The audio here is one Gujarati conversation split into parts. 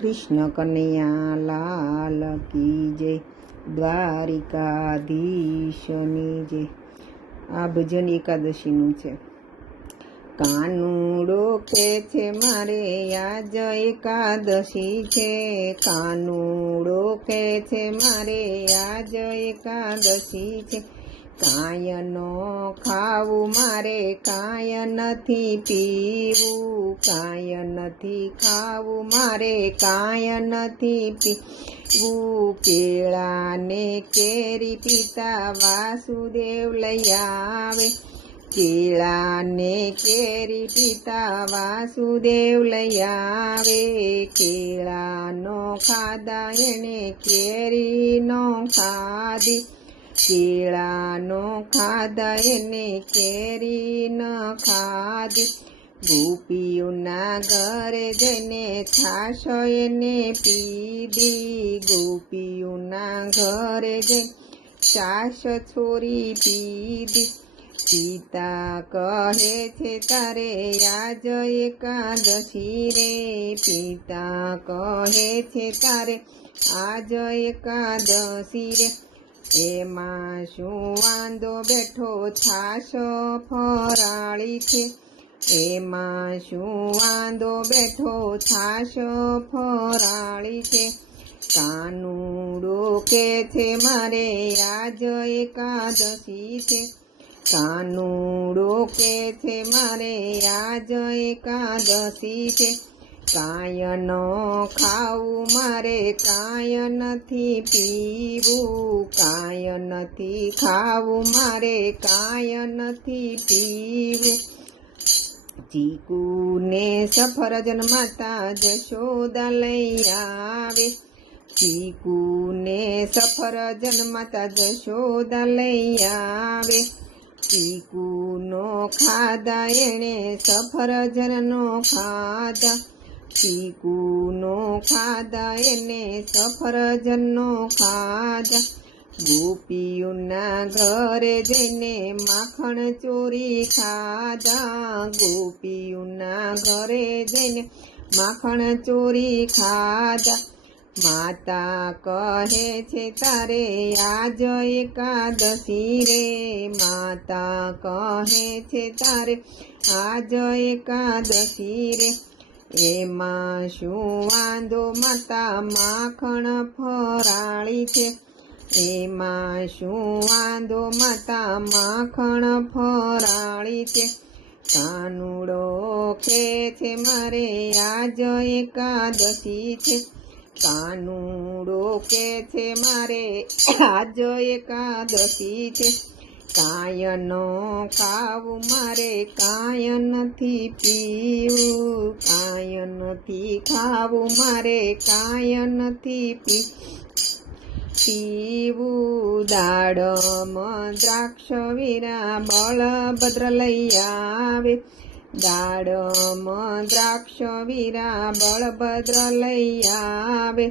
कृष्ण कन्हैया लाल की जय। દ્વારિકાધીશની જય। આ ભજન એકાદશીનું છે। કાનુડો કે છે મારે આજ એકાદશી છે, કાનુડો કે છે મારે આજ એકાદશી છે। કાંય નો ખાવું મારે કાંય નથી પીવું, કાંય નથી ખાવું મારે કાંય નથી પીવું। કેળા ને કેરી પીતા વાસુદેવ લઈ આવે, કેળા ને કેરી પીતા વાસુદેવ લઈ આવે। કેળા નો ખાધા એને કેરી નો ખાધી, કેળા નો ખાધા એને કેરી ન ખાધી। ગોપીઓના ઘરે જઈને છાશ એને પીધી, ગોપીઓના ઘરે જઈને છાશ છોરી પીધી। પિતા કહે છે તારે આજ એકાદશી રે, પિતા કહે છે તારે આજ એકાદશી રે। એમાં શું વાંધો બેઠો છાશ ફરાળી છે, એમાં શું વાંધો બેઠો છાશ ફરાળી છે। કાનુડો કે છે મારે આજ એકાદશી છે, કાનુડો કે છે મારે આજ એકાદશી છે। કાંય ન ખાવું મારે કાંય નથી પીવું, કાંય નથી ખાવું મારે કાંય નથી પીવું। ચીકુ ને સફરજન માતા જશોદા લઈ આવે, ચીકુ ને સફરજન માતા જશોદા લઈ આવે। ચીકુ નો ખાધા એને સફરજન નો ખાધા, ચીકુ નો ખાધા એને સફરજન નો ખાધા। ગોપીઓના ઘરે જઈને માખણ ચોરી ખાધા, ગોપીઓના ઘરે જઈને માખણ ચોરી ખાધા। માતા કહે છે તારે આજ એકાદશી રે, માતા કહે છે તારે આજ એકાદશી રે। એમાં શું વાંધો માતા માખણ ફરાળી છે, એમાં શું વાંધો માતા માખણ ફરાળી છે। કાનુડો કે છે મારે આજ એકાદશી છે, કાનુડો કે છે મારે આજ એકાદશી છે। કાંય ન ખાવું મારે કાંય નથી પીવું, કાંય નથી ખાવું મારે કાંય નથી પીવું। દાડમ દ્રાક્ષ વીરા બળભદ્ર લઈ આવે, દાડમ દ્રાક્ષ વીરા બળભદ્ર લઈ આવે।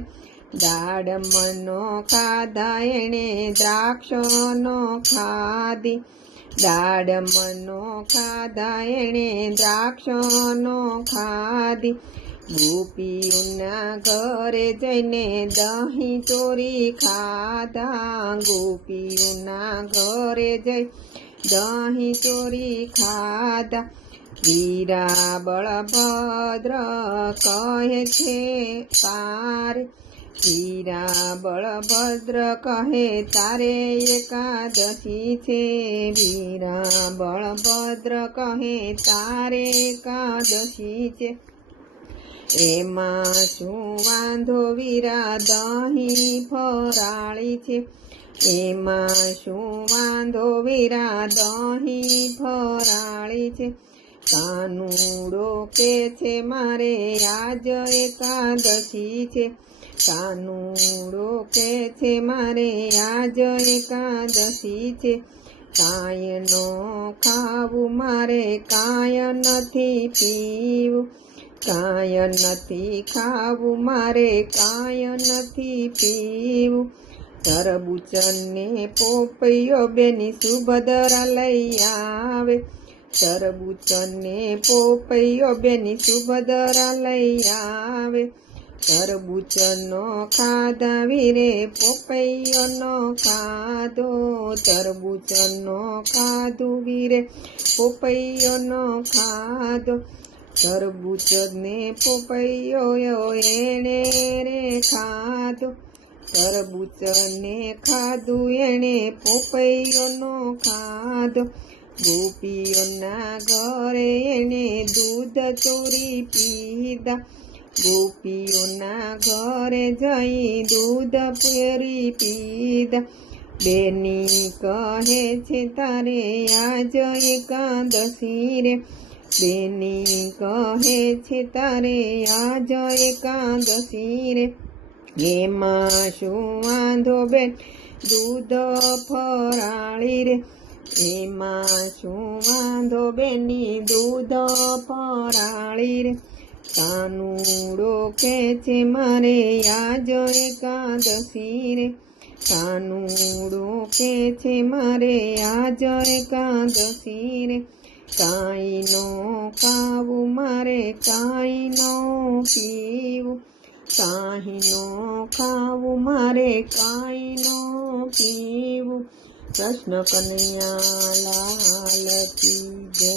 દાડમ નો ખાધા એને દ્રાક્ષ નો ખાધી, દાડમ નો ખાધા એને દ્રાક્ષ નો ખાધી। ગોપીઓના ઘરે જઈને દહીં ચોરી ખાધા, ગોપીઓના ઘરે જઈ દહીં ચોરી ખાધા। વીરા બળભદ્ર કહે છે તારે, વીરા બળભદ્ર કહે તારે એકાદશી છે, વીરા બળભદ્ર કહે તારે એકાદશી છે। એમાં શું વાંધો વીરા દહીં ફરાળી છે, એમાં શું વાંધો વીરા દહીં ફરાળી છે। કાનુડો કે છે મારે આજ એકાદશી છે, કાનુડો કે છે મારે આજ એકાદશી છે। કાંય નો ખાવું મારે કાંય નથી પીવું, કાંય નથી ખાવું મારે કાંય નથી પીવું। તરબૂચ ને પોપૈયો બેની સુભદ્રા લઈ આવે, તરબૂચ ને પોપૈયો બેની સુભદ્રા લઈ આવે। તરબૂચનો ખાધા વીરે પોપૈયોનો ખાધો, તરબૂચનો ખાધું વીરે પોપૈયોનો ખાધો, તરબૂચને પોપૈયો એણે રે ખાધો, તરબૂચને ખાધું એણે પોપૈયોનો ખાધો, ગોપીઓના ઘરે એણે દૂધ ચોરી પીધા, ગોપીઓના ઘરે જઈ દૂધ ચોરી પીધા, બેની કહે છે તારે આજ એકાદશી રે, બેની કહે છે તારે આજ એકાદશી રે, એમાં શું વાંધો બેન દૂધ ફરાળી રે, એમાં શું વાંધો બેની દૂધ ફરાળી રે, કાનુડો કે છે મારે આજ એકાદશી રે, કાનુડો કે છે મારે આજ એકાદશી રે, કાંઈ નો ખાવું મારે કાંઈ નો પીવું, કાંઈ નો ખાવું મારે કાંઈ નો પીવું, કૃષ્ણ કનૈયા લાલ કી જય।